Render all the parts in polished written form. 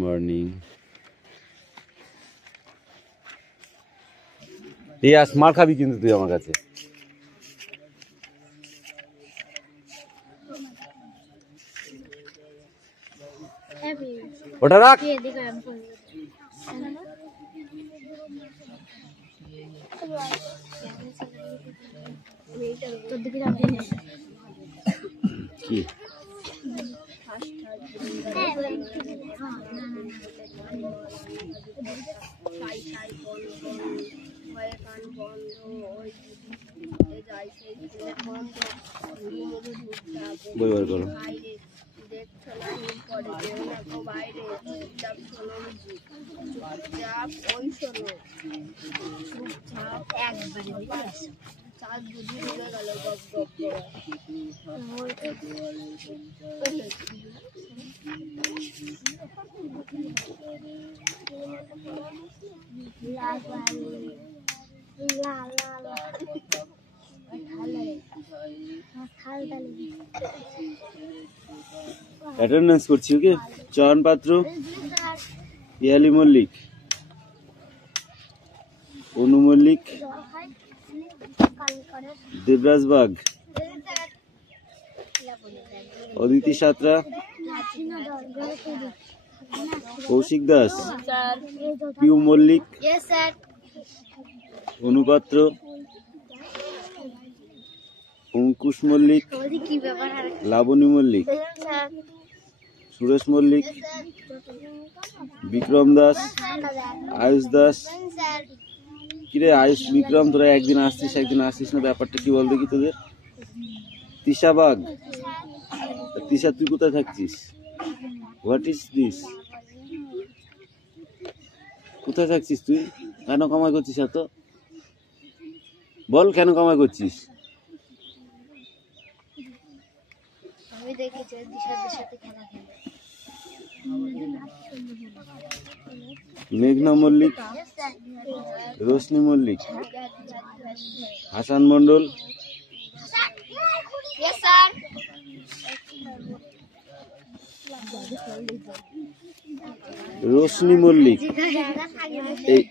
Morning. ইয়াস মার খাবি কিন্তু তুই আমার কাছে। ওটা রাখ। কি বই করো। অ্যাটেন্ডেন্স করছি। ওকে, চয়ন পাত্র, পিয়ালি মল্লিক, অনু মল্লিক, দেবরাজ বাগ, অদিতি সাঁতরা, কৌশিক দাস, পিউ মল্লিক, অনুপাত্র, অঙ্কুশ মল্লিক, লাবণী মল্লিক, সুরেশ মল্লিক, বিক্রম দাস, আয়ুষ দাস। কিরে আয়ুষ, বিক্রম, তোরা একদিন আসছিস একদিন আসছিস না, ব্যাপারটা কি বল দেখি তোদের? তিশা বাগ, তিশা তুই কোথায় থাকছিস? What is this? কোথায় থাকছিস তুই? কেন কামাই করছিস এত? বল কেন কামাই করছিস? মেঘনা মল্লিক, রোশনি মল্লিক, হাসান মন্ডল, রোশনি মল্লিক, এই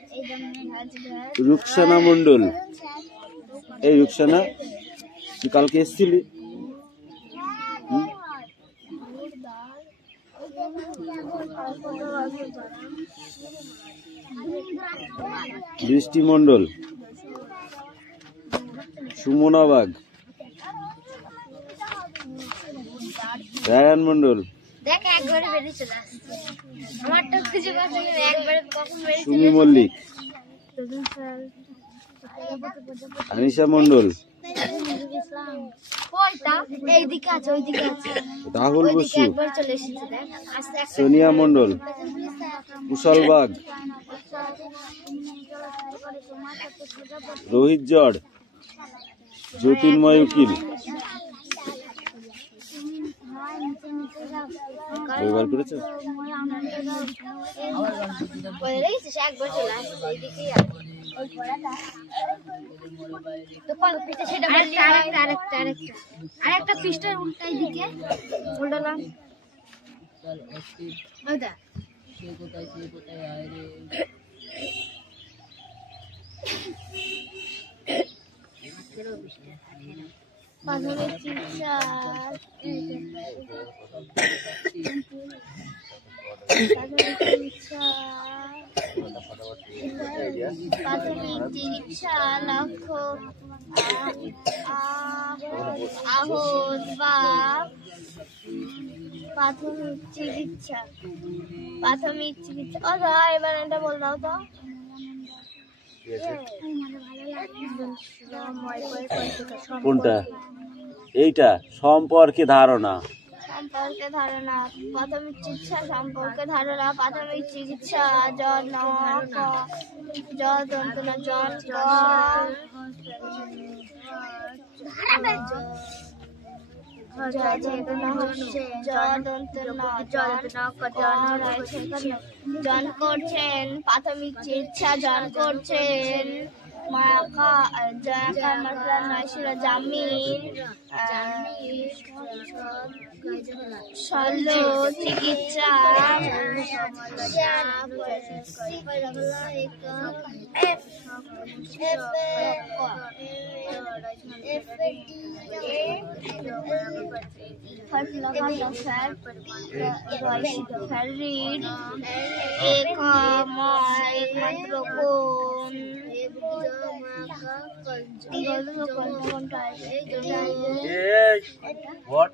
রুকসানা মন্ডল। এই রুকসানা, তুই কালকে এসেছিলি? বৃষ্টি মন্ডল, সুমনা বাগ, রায়ান মন্ডল, সুমি মল্লিক, আনিশা মন্ডল, রাহুল বসু, সোনিয়া মন্ডল, কুশল বাগ, রোহিত জড়, জ্যোতির্ময় উকিল। ব্যবহার করেছো? আরেকটা পৃষ্ঠার উল্টাই দিকে উল্টালাম। প্রাথমিক চিকিৎসা, প্রাথমিক চিকিৎসা লক্ষ্য আহত বা প্রাথমিক চিকিৎসা। ও দাদা এবার এটা বল দাও তো। কোনটা? এইটা সম্পর্কে ধারণা। প্রাথমিক চিকিৎসা সম্পর্কে ধারণা। প্রাথমিক চিকিৎসা যন্ত্রণা জন করছেন। প্রাথমিক চিকিৎসা জন করছেন জয়াকার মাসলার নয় ছিল জামিন, শল্য চিকিৎসা, একমাত্র কোন, What?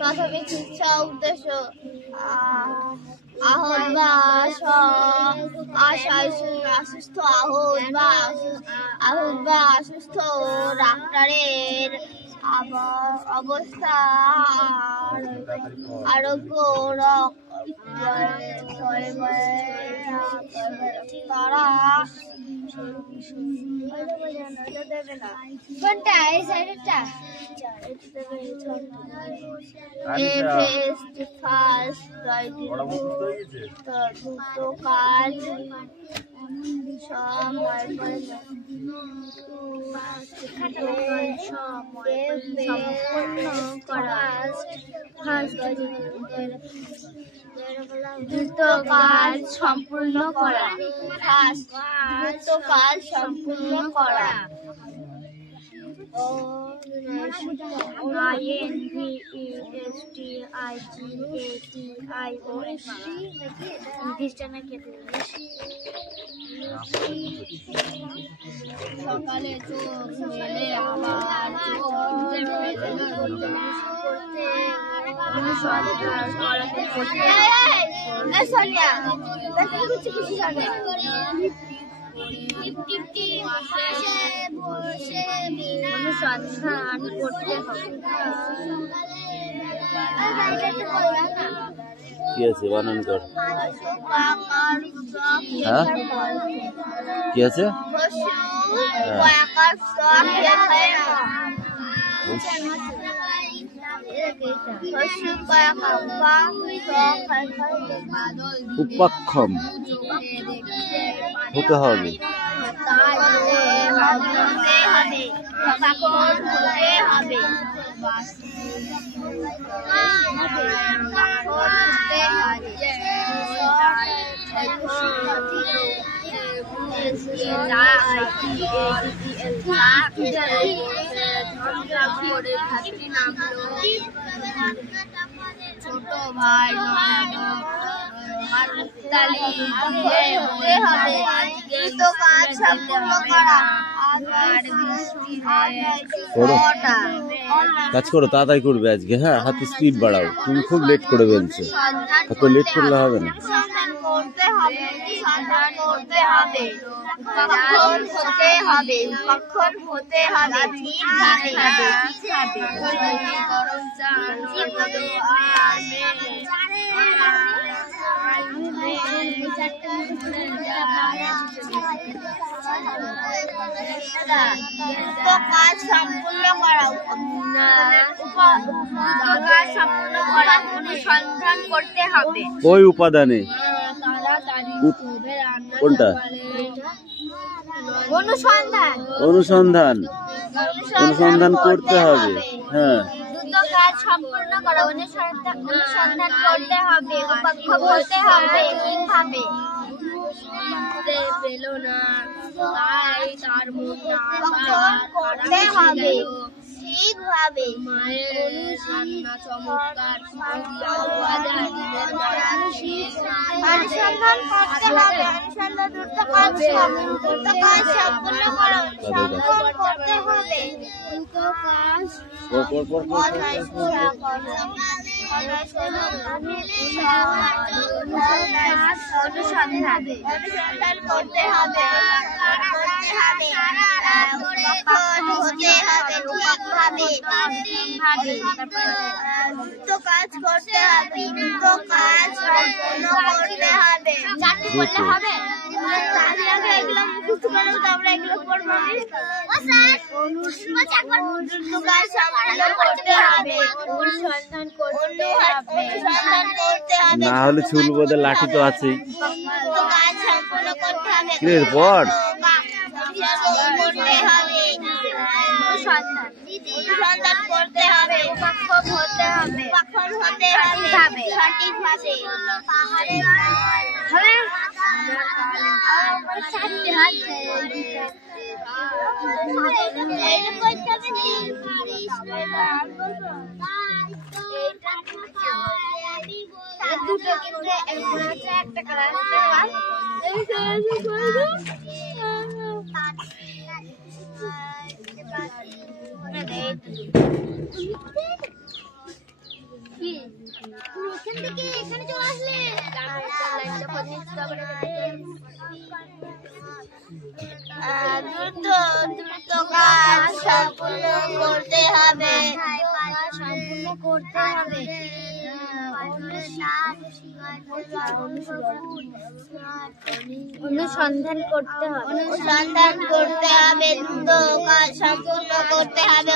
প্রাথমিক শিক্ষা উদ্দেশ্য আহত বা অসুস্থ আহত বা অসুস্থ ডাক্তারের অবস্থা আরোগ্য তারা কোনটা এই সাইডটা কাজ সময় দ্রুত কাজ সম্পূর্ণ করা, দ্রুত কাজ সম্পূর্ণ করা। সকালে চোখ মেলে আবার অনুসন্ধান করতে হবে। কি আছে বানান কর? হ্যাঁ কি আছে? উপাক্ষম হতে হবে। ছোট ভাই কাজ করো, তাড়াতাড়ি করবে আজকে। হ্যাঁ, হাতে স্পিড বাড়াও, তুমি খুব লেট করে ফেলছো, এত লেট করলে হবে না। কাজ সম্পূর্ণ করা, অনুসন্ধান করতে হবে। ওই উপাদানে কোনটা? অনুসন্ধান অনুসন্ধান অনুসন্ধান করতে হবে। হ্যাঁ, দ্রুত কাজ সম্পূর্ণ করা, অনুসন্ধান করতে হবে, উপক্ষেপ হতে হবে। কিভাবে পেল না, তাই তার মধ্যে করতে হবে ঠিকভাবে। মায়ের রান্না চমৎকার, অনুসন্ধান করতে হবে, অনুসন্ধান দ্রুত কাজ সম্পূর্ণ করা, কাজ অনুসন্ধান করতে হবে দুটো কাজ করতে হবে দুটো কাজ সম্পূর্ণ করতে হবে চারটি করলে হবে এগুলো মুখস্থ করে তারপরে এগুলো পড়বো দুটো কাজ সম্পূর্ণ করতে হবে অনুসন্ধান করতে হবে না হলে চুল বোধে লাঠি তো আছেই দুটো কাজ সম্পূর্ণ করতে হবে এরপর করতে হবে অনুসন্ধান করতে হবে উপক্ষম হতে হবে সঠিকভাবে দুটো কিন্তু একটা ক্লাস এখানে চলে আসলে দ্রুত কাজ সম্পূর্ণ করতে হবে অনুসন্ধান করতে হবে দ্রুত কাজ সম্পূর্ণ করতে হবে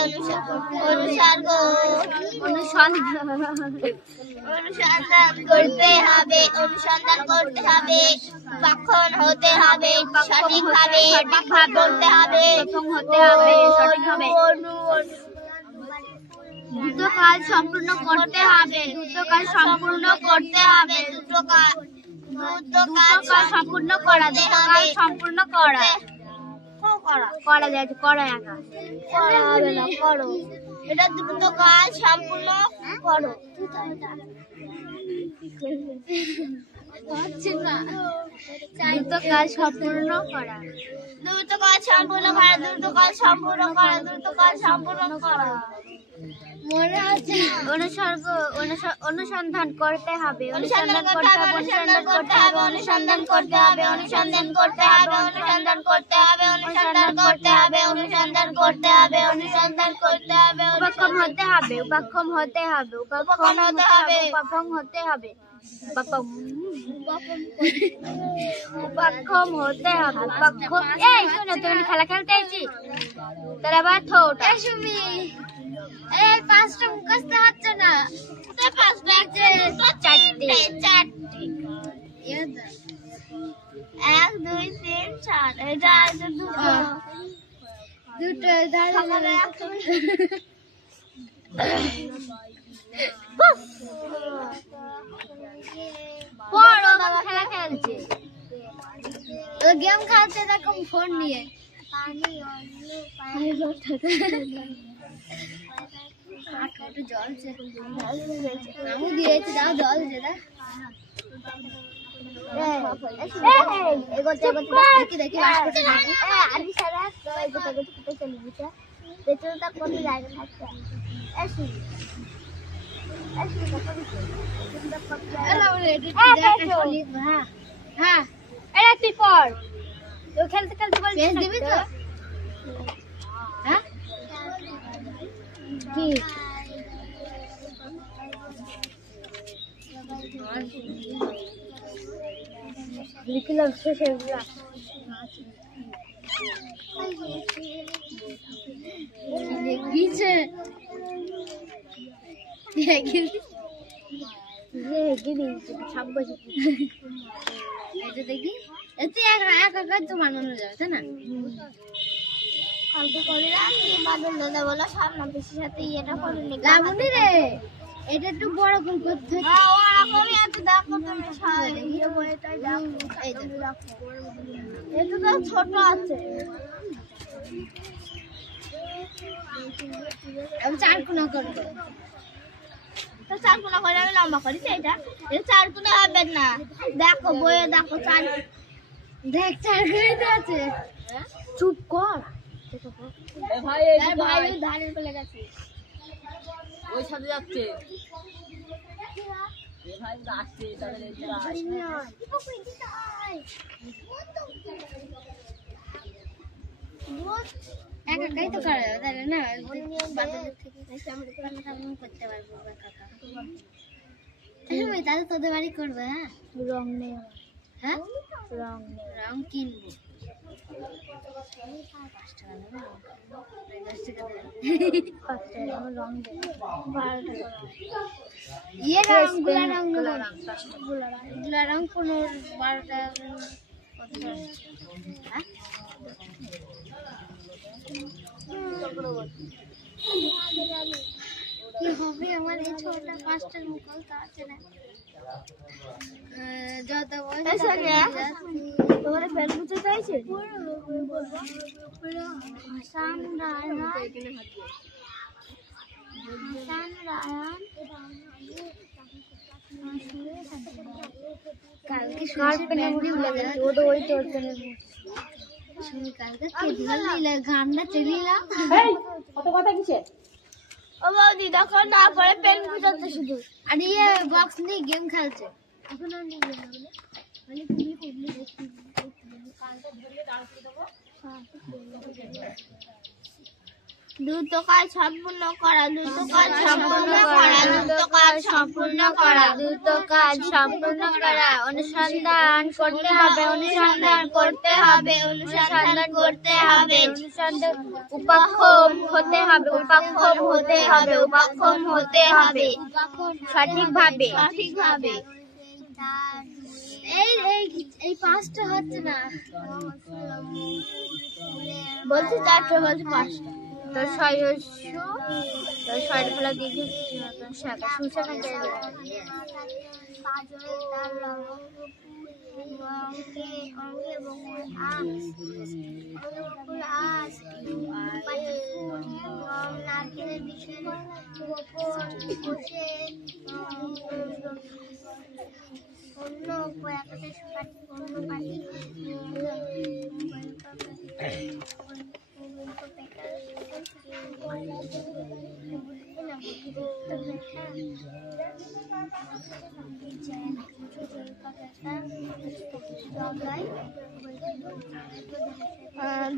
অনুসন্ধান করতে হবে উপক্ষম হতে হবে সঠিকভাবে করতে হবে দ্রুত কাজ সম্পূর্ণ করতে হবে দ্রুত কাজ সম্পূর্ণ করা যায় করা একা করা হবে না করো এটা দ্রুত কাজ সম্পূর্ণ করো দ্রুত কাজ সম্পূর্ণ করা অনুসন্ধান করতে হবে অনুসন্ধান করতে হবে উপক্ষম হতে হবে উপক্ষম হতে হবে এই শোনো তুমি খেলা খেলতে আইছি তারা আবার ঠোঁট সুমি এই পাঁচটা মুখস্থ হচ্ছে না চারটে 1 2 3 4 এটা দুটো খেলা খেলছে গেম খেলছে এরকম ফোন নিয়ে জল দিয়েছে দাও জল যেটা দেখি হ্যাঁ তুই পড় খেলতে খেলতে দিবি তো হ্যাঁ কি লিখলাম শেষে দেখিছে দেখি এতে একা তো বানানো যাবে তাই না দাদা বলো সামনে বেশি সাথে এটা করে লাগুনি রে এটা একটু বড় করে করতে এটা তো ছোট আছে আমি 4 কোণা করবো তো 4 কোণা করে আমি লম্বা করেছি এটা 4 কোণা হবে না দেখো বইয়ে দেখো 4 দেখ 4 কোণা আছে চুপ কর ভাই ধানের ফেলে গেছে ওই সাথে যাচ্ছে ভাই আসছে তাদের একাই তো করা যাবে তাহলে না বাজারের থেকে করতে পারবো কাকা তাহলে তোদের বাড়ি করবে হ্যাঁ রং নেই হ্যাঁ রং কিনবো রং 15-12 কি হবে আমার এই ছোটটা 5টার মুখল তো আছে না যত বয়স তোমার ফেল বুঝতে চাইছে হাসান রায়হান কালকে ও তো ওই তোর কালকে গানটা চলিলাম কত কথা কিসে ও বৌদি দেখো না পরে পেন বুঝাচ্ছে শুধু আর ইয়ে বক্স নিয়ে গেম খেলছে এখন আর নিয়ে গেম মানে তুমি করলে কালকে ধরে দাঁড়িয়ে দেবো দ্রুত কাজ সম্পূর্ণ করা দ্রুত কাজ সম্পূর্ণ করা দ্রুত কাজ সম্পূর্ণ করা দ্রুত কাজ সম্পূর্ণ করা অনুসন্ধান করতে হবে অনুসন্ধান করতে হবে অনুসন্ধান করতে হবে অনুসন্ধান উপাক্ষম হতে হবে উপাক্ষম হতে হবে উপাক্ষম হতে হবে সঠিকভাবে সঠিকভাবে এই এই এই পাঁচটা হচ্ছে না বলছি চারটা বলছি পাঁচটা তোর ছয় ফেলা দিয়ে শাখা সূচনা অন্য অন্য পাখি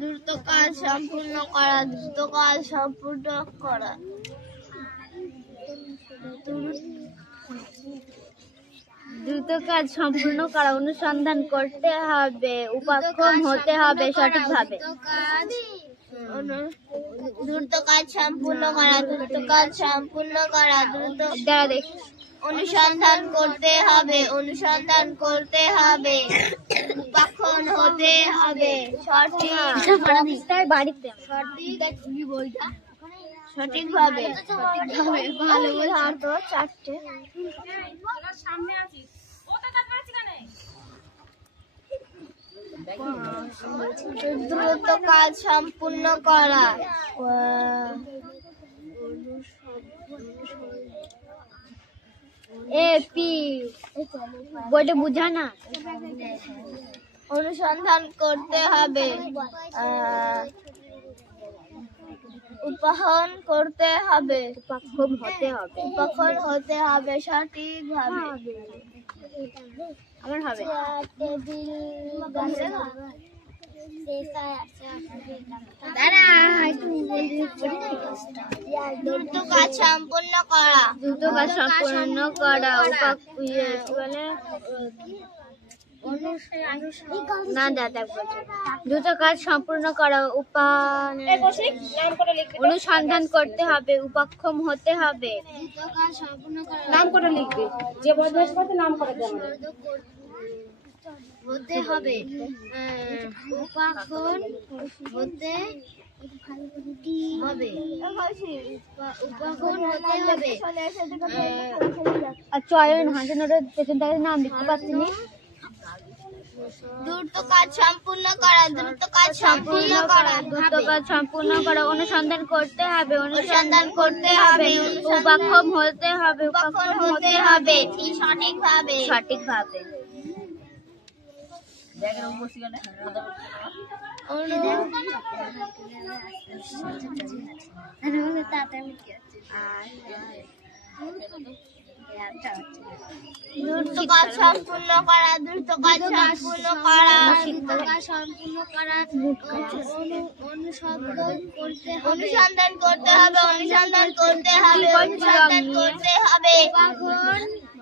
দ্রুত কাজ সম্পূর্ণ করা দ্রুত কাজ সম্পূর্ণ করা দ্রুত কাজ সম্পূর্ণ করা অনুসন্ধান করতে হবে উপাক্ষম হতে হবে সঠিকভাবে দ্রুত কাজ সম্পূর্ণ করা দ্রুত কাজ সম্পূর্ণ করা দ্রুত অনুসন্ধান করতে হবে অনুসন্ধান করতে হবে উপাক্ষম হতে হবে বাড়িতে সঠিকভাবে ভালো তো চারটে দ্রুত কাজ সম্পূর্ণ করা বইটা বুঝা না অনুসন্ধান করতে হবে উপাহন করতে হবে উপাক্ষম হতে হবে উপাক্ষম হতে হবে সঠিকভাবে আমার হবে দ্রুত কাজ সম্পূর্ণ করা দ্রুত কাজ সম্পূর্ণ করা না দাদা দ্রুত কাজ সম্পূর্ণ করা অনুসন্ধান করতে হবে উপাক্ষম হতে হবে দ্রুত কাজ সম্পূর্ণ করা নাম করে লিখবে যে বদমাশ করতে নাম করে দেবে হতে হবে উপাক্ষম হতে হবে উপাক্ষম হতে হবে আর চয়ন হাসানোর পেছন থেকে নাম লিখতে পারছি না দ্রুত কাজ সম্পূর্ণ করা দ্রুত কাজ সম্পূর্ণ করা দ্রুত কাজ সম্পূর্ণ করা অনুসন্ধান করতে হবে অনুসন্ধান করতে হবে উপাক্ষম হতে হবে উপাক্ষম হতে হবে সঠিকভাবে সঠিকভাবে দ্রুত কাজ সম্পূর্ণ করা, দ্রুত কাজ সম্পূর্ণ করা, দ্রুত কাজ সম্পূর্ণ করা, অনুসন্ধান করতে হবে, অনুসন্ধান করতে হবে, অনুসন্ধান করতে হবে, অনুসন্ধান করতে হবে,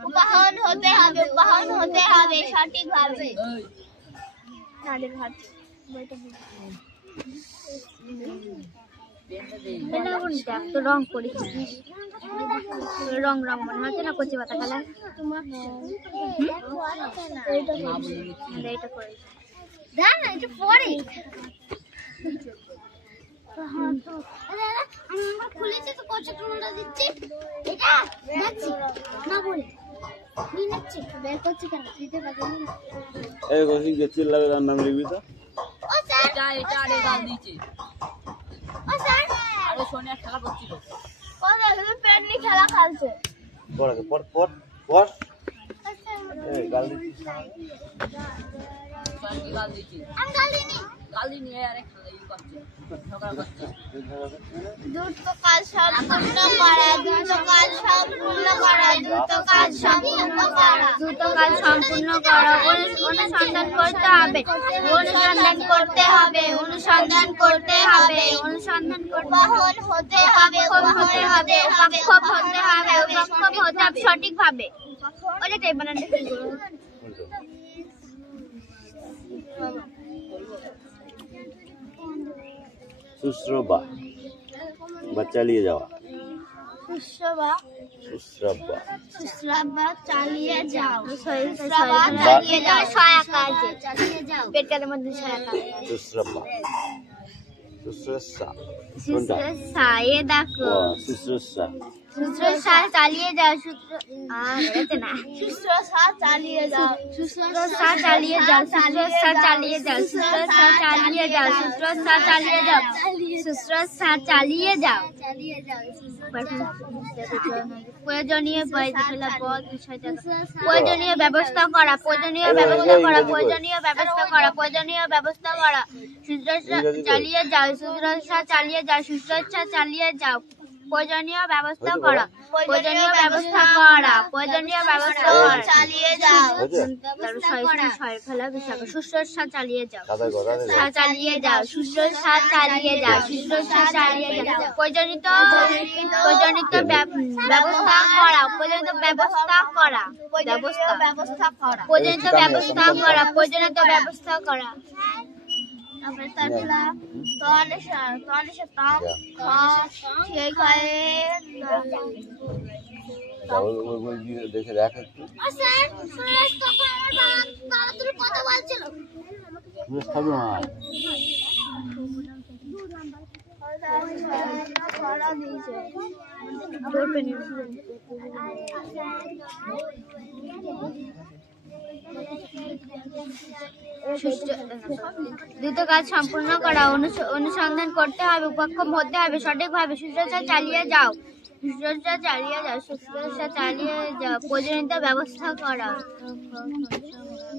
উপাহন হতে হবে, উপাহন হতে হবে সঠিকভাবে। তো রং করি রং রং মনে হচ্ছে না কচি পাতা কালার এইটা করে দেখ না এটা পরে খুলেছি তো কচি টুলটা দিচ্ছি এটা দেখছি না বলে নিচ্ছি বের করছি কেন দিতে পারবি না এই কসি যে চিল্লাবে তার নাম লিখবি তো ও স্যার এটা আরে গাল দিয়েছে ও স্যার আরে সোনিয়া খেলা করছিল ও দেখো পেট নিয়ে খেলা খেলছে পড় পড় পড় পড় এই গাল দিছিস সোনিয়া গাল দিয়েছে আমি গাল দিইনি গাল দিয়ে আরে খেলা করছে ঝগড়া করছে দ্রুত কাজ সম্পূর্ণ করা, দ্রুত কাজ সম্পূর্ণ করা, দ্রুত কাজ সম্পূর্ণ করা, দ্রুত কাজ সম্পূর্ণ করা, অনুসন্ধান করতে হবে, অনুসন্ধান করতে হবে, অনুসন্ধান করতে হবে, অনুসন্ধান উপাহন হতে হবে, হতে হবে, উপাক্ষেপ হতে হবে, উপাক্ষেপ হতে হবে সঠিকভাবে। ওইটাই বানানটা কি করব? सुश्रबा बच्चा लिए जावा সুশ্রবা सुश्रबा সুশ্রবা চালিয়ে যাও, সুশ্রবা চালিয়ে যাও, সহায়তা আছে চালিয়ে যাও, পেটের মধ্যে সহায়তা सुश्रबा सुश्रसा সুশ্রসা এ দেখো सुश्रसा সুশ্রসা চালিয়ে যাও, এতে না সুশ্রসা চালিয়ে যাও, সুশ্রসা চালিয়ে যাও, সুশ্রসা চালিয়ে যাও, সুশ্রসা চালিয়ে যাও, সুশ্রসা চালিয়ে যাও, সুশ্রসা চালিয়ে যাও, চালিয়ে যাও, প্রয়োজনীয় প্রয়োজনীয় ব্যবস্থা করা, প্রয়োজনীয় ব্যবস্থা করা, প্রয়োজনীয় ব্যবস্থা করা, প্রয়োজনীয় ব্যবস্থা করা, সুশ্রসা চালিয়ে যাও, সুশ্রসা চালিয়ে যাও, সুশ্রসা চালিয়ে যাও, প্রয়োজনীয় ব্যবস্থা করা, প্রয়োজনীয় ব্যবস্থা করা, প্রয়োজনীয় ব্যবস্থা করা, চালিয়ে যাও, সুশ্রসা চালিয়ে যাও, চালিয়ে যাও, সুশ্রসা চালিয়ে যাও, সুশ্রসা চালিয়ে যাও, প্রয়োজনীয় ব্যবস্থা করা, প্রয়োজনীয় ব্যবস্থা করা, ব্যবস্থা করা, প্রয়োজনীয় ব্যবস্থা করা, প্রয়োজনীয় ব্যবস্থা করা। দেখে দেখ একটু কথা বলছিল দ্রুত কাজ সম্পূর্ণ করা, অনুসন্ধান করতে হবে, উপাক্ষেপ হতে হবে সঠিকভাবে, সুশ্রসা চালিয়ে যাও, সুশ্রসা চালিয়ে যাও, সুশ্রসা চালিয়ে যাও, প্রয়োজনীয় ব্যবস্থা করা,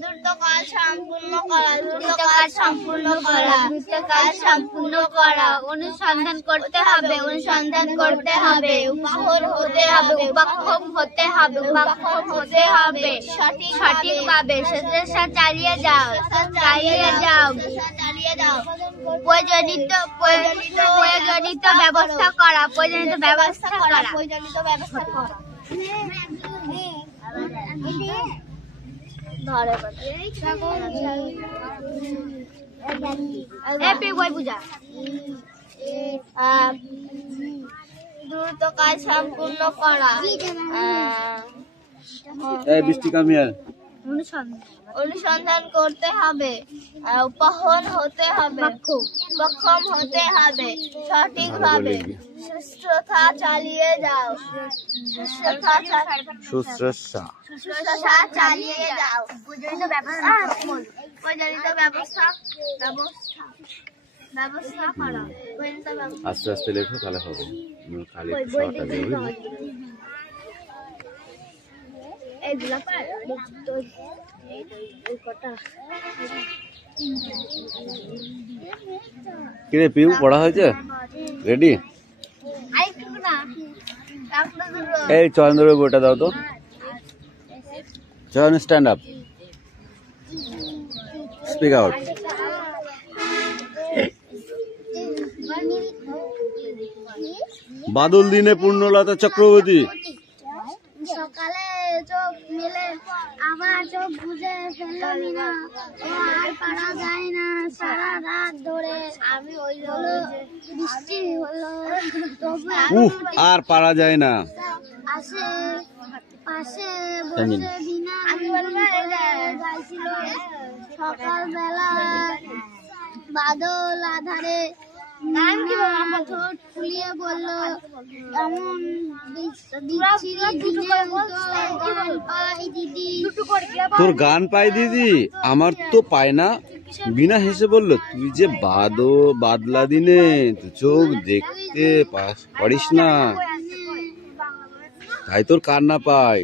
দ্রুত কাজ সম্পূর্ণ করা, দ্রুত কাজ সম্পূর্ণ করা, দ্রুত কাজ সম্পূর্ণ করা, অনুসন্ধান করতে হবে, অনুসন্ধান করতে হবে, উপাহন হতে হবে, উপাক্ষেপ হতে হবে, উপাক্ষেপ হতে হবে সঠিকভাবে, সুশ্রসা চালিয়ে যাও, চালিয়ে যাও, চালিয়ে যাও, প্রয়োজনীয় ব্যবস্থা করা, প্রয়োজনীয় ব্যবস্থা করা, প্রয়োজনীয় ব্যবস্থা করা। দ্রুত কাজ সম্পূর্ণ করা, বৃষ্টি কামিয়াল অনুসন্ধান করতে হবে, উপাহন হতে হবে, সক্ষম হতে হবে সঠিকভাবে, সুশ্রসা চালিয়ে যাও, সুশ্রসা চালিয়ে যাও, প্রয়োজনীয় ব্যবস্থা করা, আস্তে আস্তে লেখো তাহলে হবে খালি শর্টটা দিয়ে বুঝলি এইগুলা কিরে পিউ, পড়া হয়েছে? রেডি? এই চয়নদের বইটা দাও তো। চয়ন, স্ট্যান্ড আপ, স্পিক আউট। বাদল দিনে পূর্ণলতা চক্রবর্তী। সকালে চোখ মেলে আবার চোখ বুঝে ফেললো না, ও আর পারা যায় না সারা রাত ধরে। আমি ওই হলো বৃষ্টি হলো তবু আর পারা যায় না। আসে পাশে বসে বিনা গাইছিল সকালবেলা বাদল আধারে। ঠোঁট ফুলিয়ে বলল, এমন তোর গান পাই দিদি, আমার তো পায় না। বিনা হেসে বলল, তুই যে বাদলা দিনে চোখ দেখতে পারিস না, তাই তোর কান্না পায়।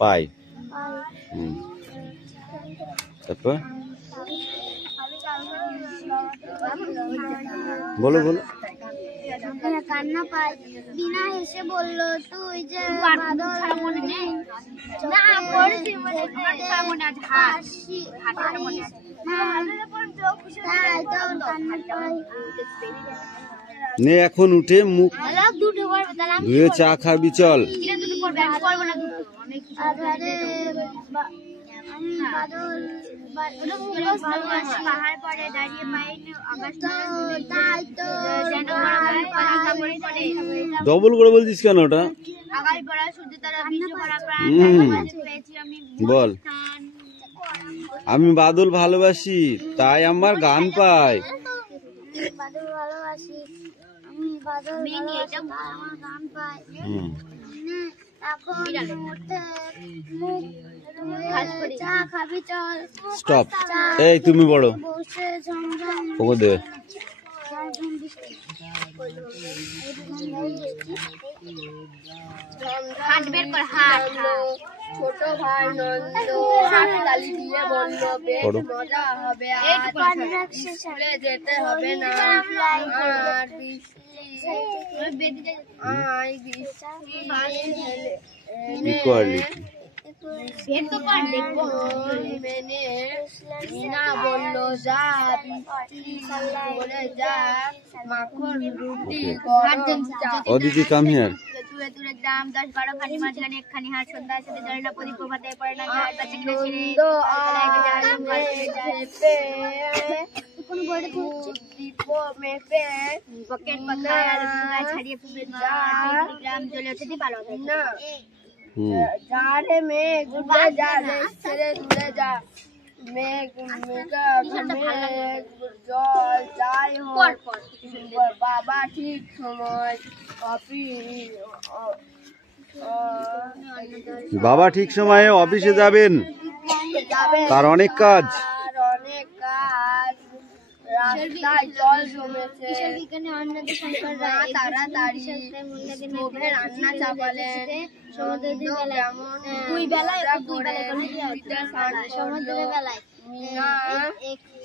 পাই। তারপর বলো বলো। কান্না পাই। বিনা হেসে বলল, তুই যে বাদল মনে নেই, নে এখন উঠে মুখ ধুয়ে চা খাবি, চল। ডবল করে বলছিস কেন ওটা? বল, আমি বাদল ভালোবাসি তাই আমার গান পাই। বাদল ভালোবাসি, আমি বাদল ভালোবাসি তাই আমার গান পাই। এখন উঠে মুখ ধুয়ে চা খাবি, চল। স্টপ। এই তুমি বড় বসে ঝমঝম ওকে দে। হাত বের কর, হাত। ছোট ভাই নন্দ হাত তালি দিয়ে বলল, বেশ মজা হবে, স্কুলে যেতে হবে না। আর বলল, যা বলে যা মাখন রুটি অদিতি কাম হিয়ার। দূরে দূরে গ্রাম 10-12 খানি মাঝখানে একখানি হাট, সন্ধ্যার সাথে জলে না প্রদীপ প্রভাতে পড়ে না গায়ের কাছে কিনে ছিঁড়ে পকেট পাতায় আর ছাড়িয়ে পুবে গ্রাম জ্বলে ওঠে দীপালো না। যা রে মেঘ উড়ে যা রে ছেড়ে দূরে যা, মেঘ জল যাই হোক বাবা ঠিক সময় বাবা ঠিক সময়ে অফিসে যাবেন, তার অনেক কাজ। রাস্তায় জল জমেছে, তাড়াতাড়ি রান্না চাপালেন। সমুদ্রের বেলায়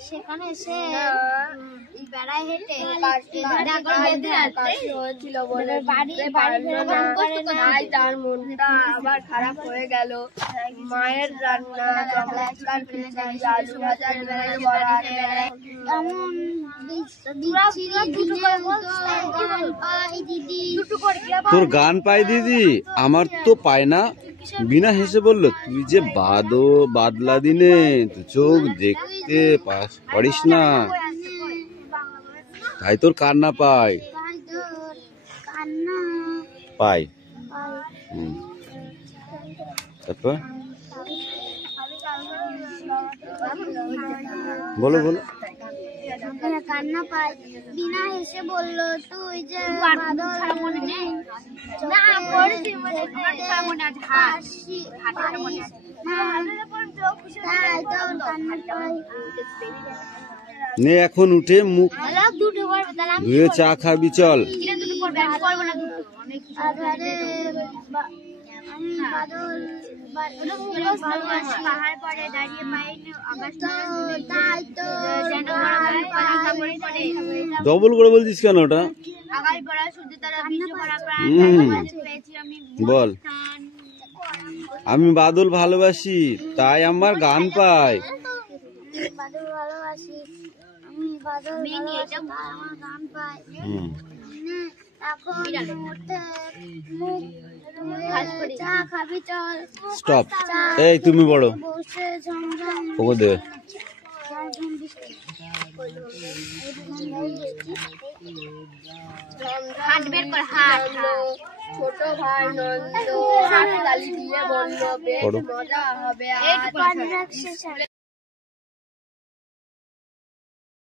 সেখানে এসে বেড়ায় হেঁটে হয়েছিল বলে তার মনটা আবার খারাপ হয়ে গেল। মায়ের রান্না চমৎকার খিচুড়ি, আলু ভাজা, এমন তোর গান পাই দিদি, আমার তো পায় না। বিনা হেসে বলল, তুই যে বাদলা দিনে চোখ দেখতে পারিস না, তাই তোর কান্না পায়। পাই। তারপর বলো বলো। কান্না পাই। বিনা হেসে বলল, তুই যে বাদল মনে নেই, নে এখন উঠে মুখ ধুয়ে চা খাবি, চল। পাহাড় পরে দাঁড়িয়ে পাইনি আকাশ যেন ডবল করে বলছিস কেন ওটা? আকাশ পড়া সূর্য তারা বিজু পড়া পেয়েছি আমি। বল, আমি বাদল ভালোবাসি তাই আমার গান পাই। বাদল ভালোবাসি আমি বাদল আমার গান পাই। এখন চা খাবি চল। স্টপ। এই তুমি বড় বসে ঝমঝম ওকে দেবে। হাত বের কর, হাত। ছোট ভাই নন্দ হাত তালি দিয়ে বলল বেশ পড়ো। মজা হবে আজ।